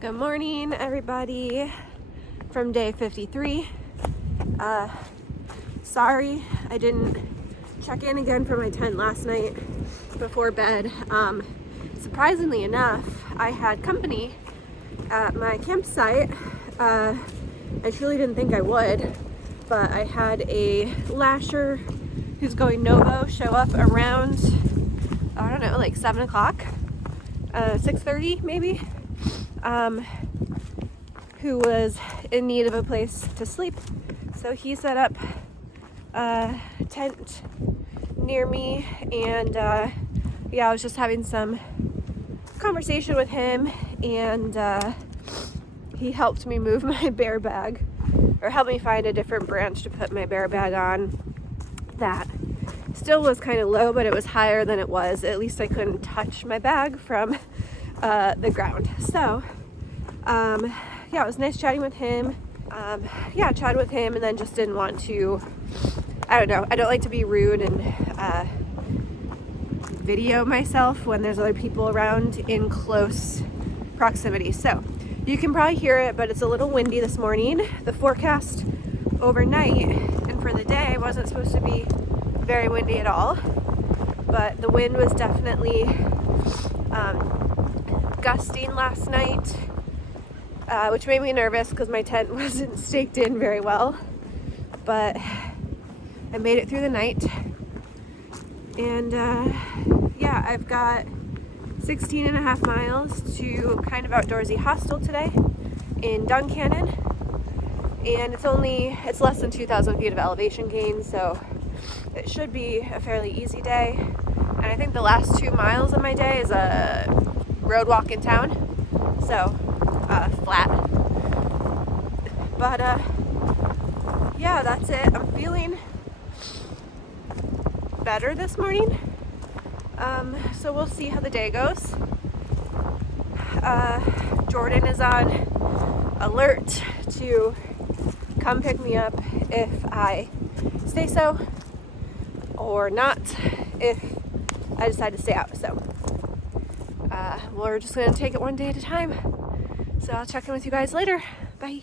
Good morning, everybody, from day 53. Sorry I didn't check in again for my tent last night before bed. Surprisingly enough, I had company at my campsite. I truly didn't think I would, but I had a lasher who's going Novo show up around, I don't know, like 7 o'clock, 6:30 maybe. Who was in need of a place to sleep. So he set up a tent near me, and I was just having some conversation with him, and he helped me move my bear bag, or helped me find a different branch to put my bear bag on that still was kind of low, but it was higher than it was. At least I couldn't touch my bag from the ground. So it was nice chatting with him. Chatted with him, and then just didn't want to, I don't know, I don't like to be rude and video myself when there's other people around in close proximity. So you can probably hear it, but it's a little windy this morning. The forecast overnight and for the day wasn't supposed to be very windy at all, but the wind was definitely gusting last night, which made me nervous because my tent wasn't staked in very well, but I made it through the night. And I've got 16 and a half miles to kind of outdoorsy hostel today in Duncannon, and it's less than 2,000 feet of elevation gain, so it should be a fairly easy day. And I think the last 2 miles of my day is a road walk in town, so flat. But that's it. I'm feeling better this morning, so we'll see how the day goes. Jordan is on alert to come pick me up if I say so, or not if I decide to stay out. So we're just gonna take it one day at a time. So I'll check in with you guys later. Bye.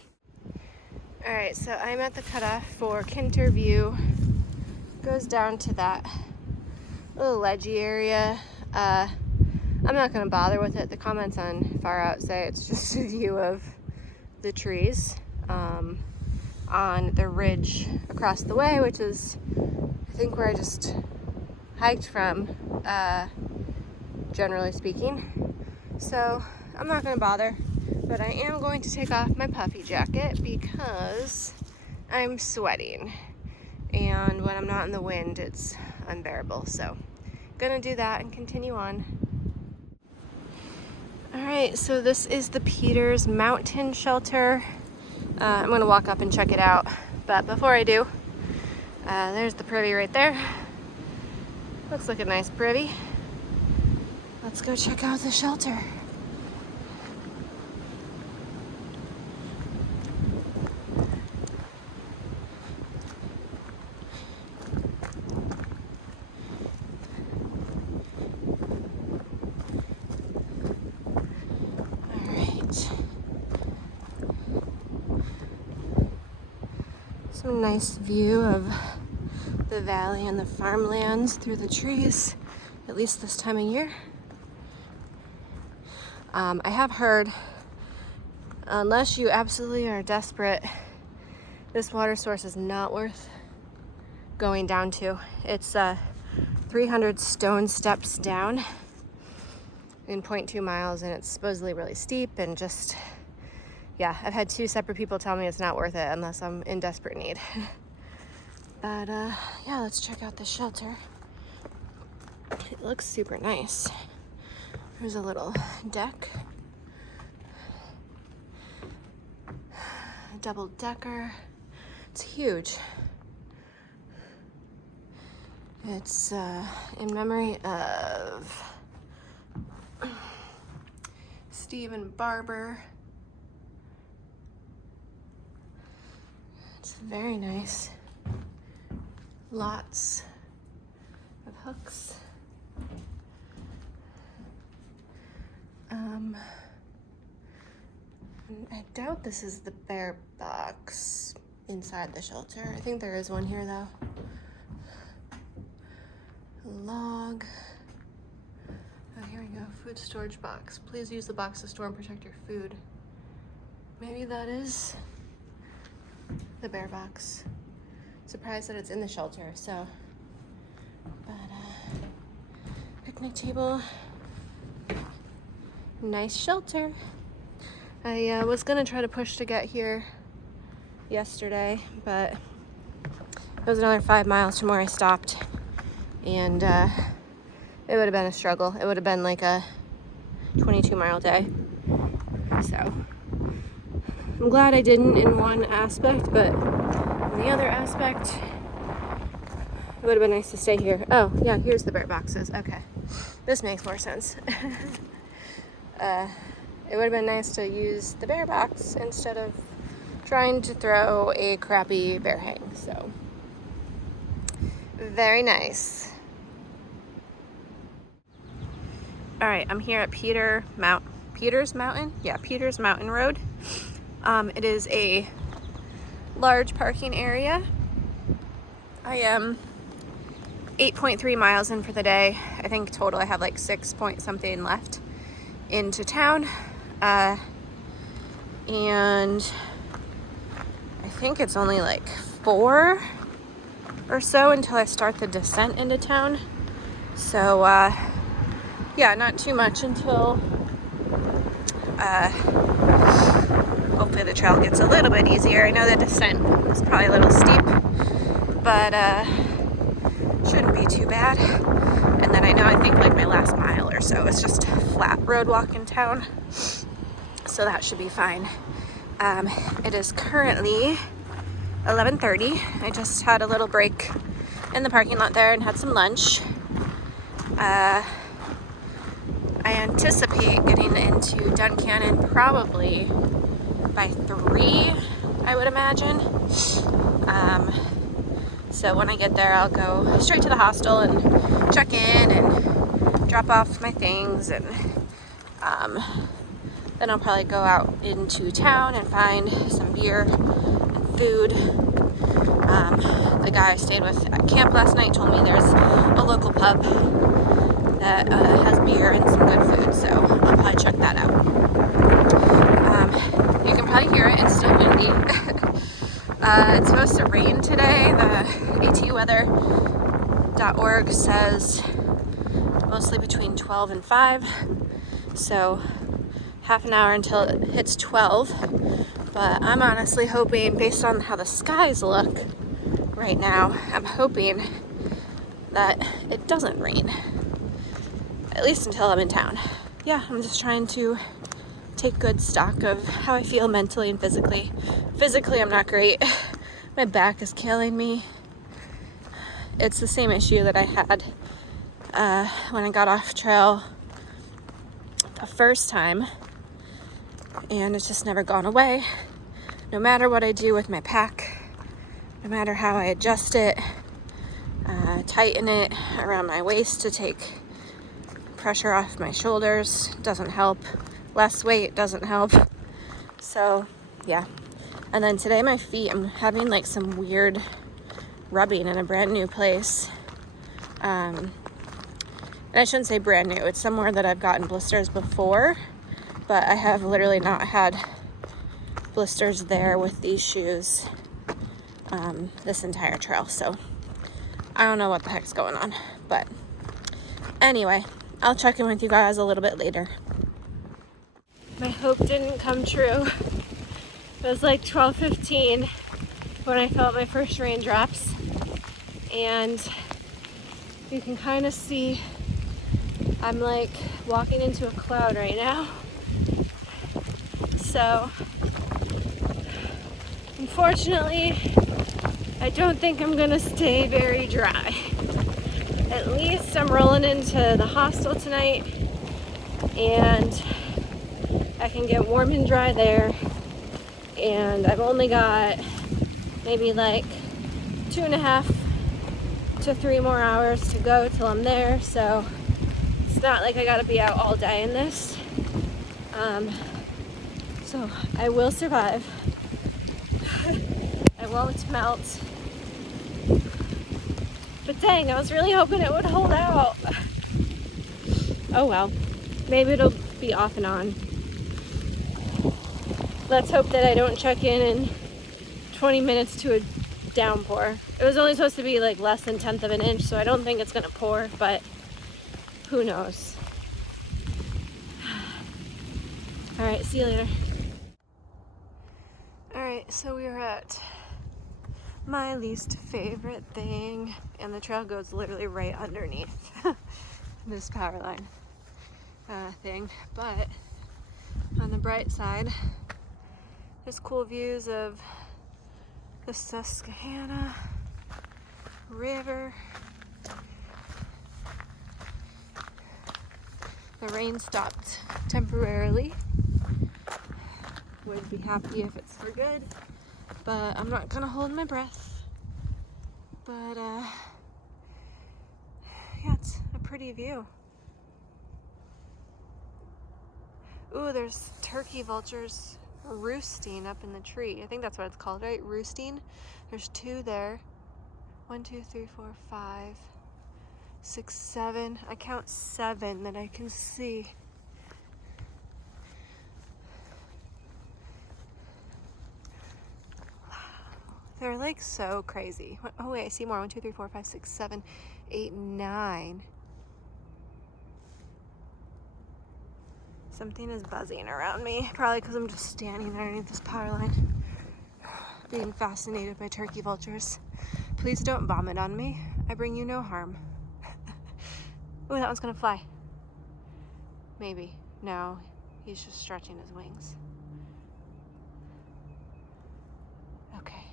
All right, so I'm at the cutoff for Kinter View. Goes down to that little ledgy area. I'm not gonna bother with it. The comments on Far Out say it's just a view of the trees on the ridge across the way, which is, I think, where I just hiked from, generally speaking. So I'm not gonna bother, but I am going to take off my puffy jacket because I'm sweating, and when I'm not in the wind it's unbearable. So gonna do that and continue on. All right, so this is the Peters Mountain Shelter. I'm gonna walk up and check it out, but before I do, there's the privy right there. Looks like a nice privy. Let's go check out the shelter. Some nice view of the valley and the farmlands through the trees, at least this time of year. I have heard, unless you absolutely are desperate, this water source is not worth going down to. It's 300 stone steps down in 0.2 miles, and it's supposedly really steep, and just, I've had 2 separate people tell me it's not worth it unless I'm in desperate need. But let's check out the shelter. It looks super nice. There's a little deck, a double decker. It's huge. It's in memory of Stephen Barber. It's very nice. Lots of hooks. I doubt this is the bear box inside the shelter. I think there is one here though. Log. Oh, here we go. Food storage box. Please use the box to store and protect your food. Maybe that is the bear box. Surprised that it's in the shelter, so. But, picnic table. Nice shelter. I was gonna try to push to get here yesterday, but it was another 5 miles from where I stopped, and it would have been a struggle. It would have been like a 22-mile day. So I'm glad I didn't in one aspect, but in the other aspect, it would have been nice to stay here. Oh yeah, here's the bear boxes. Okay, this makes more sense. It would have been nice to use the bear box instead of trying to throw a crappy bear hang. So very nice. All right, I'm here at Peters Mountain? Yeah, Peters Mountain Road. It is a large parking area. I am 8.3 miles in for the day. I think total I have like 6 point something left into town. And I think it's only like 4 or so until I start the descent into town. So, yeah, not too much until hopefully the trail gets a little bit easier. I know the descent is probably a little steep, but shouldn't be too bad. And then I think like my last mile or so is just flat road walk in town, so that should be fine. It is currently 11:30. I just had a little break in the parking lot there and had some lunch. I anticipate getting into Duncannon probably by 3, I would imagine. So when I get there, I'll go straight to the hostel and check in and drop off my things, and then I'll probably go out into town and find some beer and food. The guy I stayed with at camp last night told me there's a local pub that has beer and some good food, so I'll probably check that out. You can probably hear it, it's still windy. It's supposed to rain today. The atweather.org says mostly between 12 and 5, so half an hour until it hits 12. But I'm honestly hoping, based on how the skies look right now, I'm hoping that it doesn't rain, at least until I'm in town. Yeah, I'm just trying to take good stock of how I feel mentally and physically. Physically, I'm not great. My back is killing me. It's the same issue that I had when I got off trail the first time, and it's just never gone away. No matter what I do with my pack, no matter how I adjust it, tighten it around my waist to take pressure off my shoulders, doesn't help. Less weight doesn't help. So yeah. And then today my feet, I'm having like some weird rubbing in a brand new place. And I shouldn't say brand new, it's somewhere that I've gotten blisters before, but I have literally not had blisters there with these shoes this entire trail. So I don't know what the heck's going on, but anyway, I'll check in with you guys a little bit later. My hope didn't come true. It was like 12:15 when I felt my first raindrops, and you can kind of see I'm like walking into a cloud right now. So unfortunately, I don't think I'm gonna stay very dry. At least I'm rolling into the hostel tonight, and I can get warm and dry there. And I've only got maybe like 2.5 to 3 more hours to go till I'm there, so it's not like I gotta be out all day in this. So So I will survive. I won't melt. But dang, I was really hoping it would hold out. Oh well, maybe it'll be off and on. Let's hope that I don't check in 20 minutes to a downpour. It was only supposed to be like less than 1/10 of an inch, so I don't think it's gonna pour, but who knows. All right, see you later. All right, so we are at my least favorite thing, and the trail goes literally right underneath this power line thing, but on the bright side, there's cool views of the Susquehanna River. The rain stopped temporarily. Would be happy if it's for good, but I'm not gonna hold my breath. But yeah, it's a pretty view. Ooh, there's turkey vultures roosting up in the tree. I think that's what it's called, right? Roosting. There's 2 there. 1, 2, 3, 4, 5, 6, 7. I count 7 that I can see. Wow. They're like so crazy. Oh wait, I see more. 1, 2, 3, 4, 5, 6, 7, 8, 9. Something is buzzing around me, probably because I'm just standing underneath this power line, being fascinated by turkey vultures. Please don't vomit on me. I bring you no harm. Ooh, that one's gonna fly. Maybe. No, he's just stretching his wings. Okay.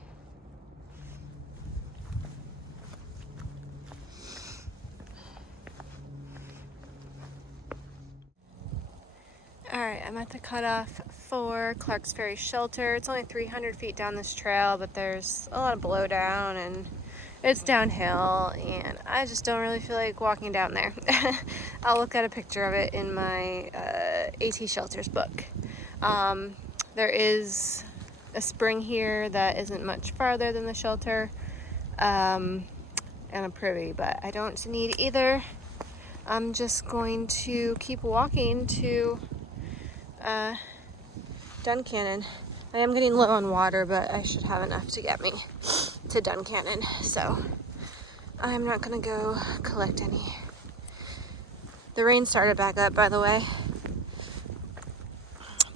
Alright, I'm at the cutoff for Clark's Ferry Shelter. It's only 300 feet down this trail, but there's a lot of blowdown and it's downhill, and I just don't really feel like walking down there. I'll look at a picture of it in my AT Shelters book. There is a spring here that isn't much farther than the shelter, and a privy, but I don't need either. I'm just going to keep walking to Duncannon. I am getting low on water, but I should have enough to get me to Duncannon, so I'm not gonna go collect any. The rain started back up, by the way,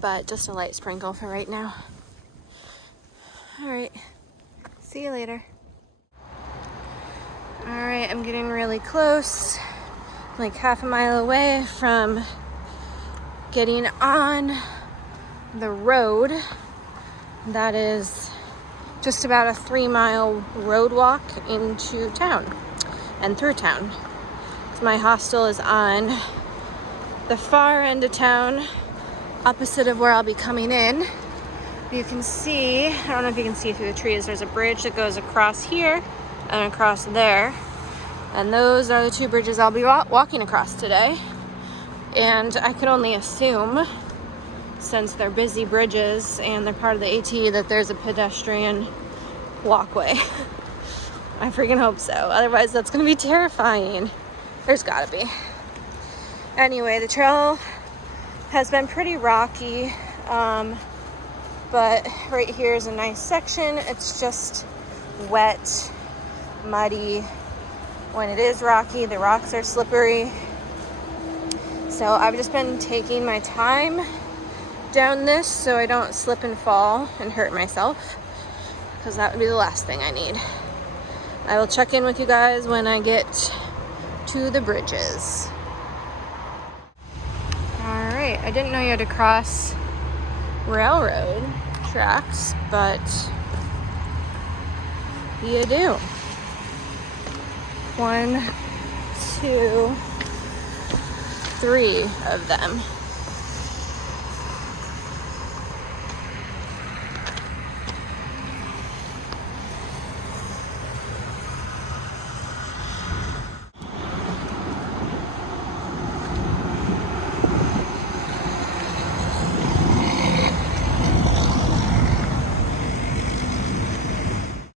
but just a light sprinkle for right now. All right, see you later. All right, I'm getting really close, like half a mile away from getting on the road that is just about a 3-mile road walk into town and through town. So my hostel is on the far end of town, opposite of where I'll be coming in. You can see, I don't know if you can see through the trees, there's a bridge that goes across here and across there. And those are the 2 bridges I'll be walking across today. And I could only assume, since they're busy bridges and they're part of the AT, that there's a pedestrian walkway. I freaking hope so. Otherwise, that's gonna be terrifying. There's gotta be. Anyway, the trail has been pretty rocky, but right here is a nice section. It's just wet, muddy. When it is rocky, the rocks are slippery. So I've just been taking my time down this so I don't slip and fall and hurt myself, because that would be the last thing I need. I will check in with you guys when I get to the bridges. All right, I didn't know you had to cross railroad tracks, but you do. 1, 2, 3 of them.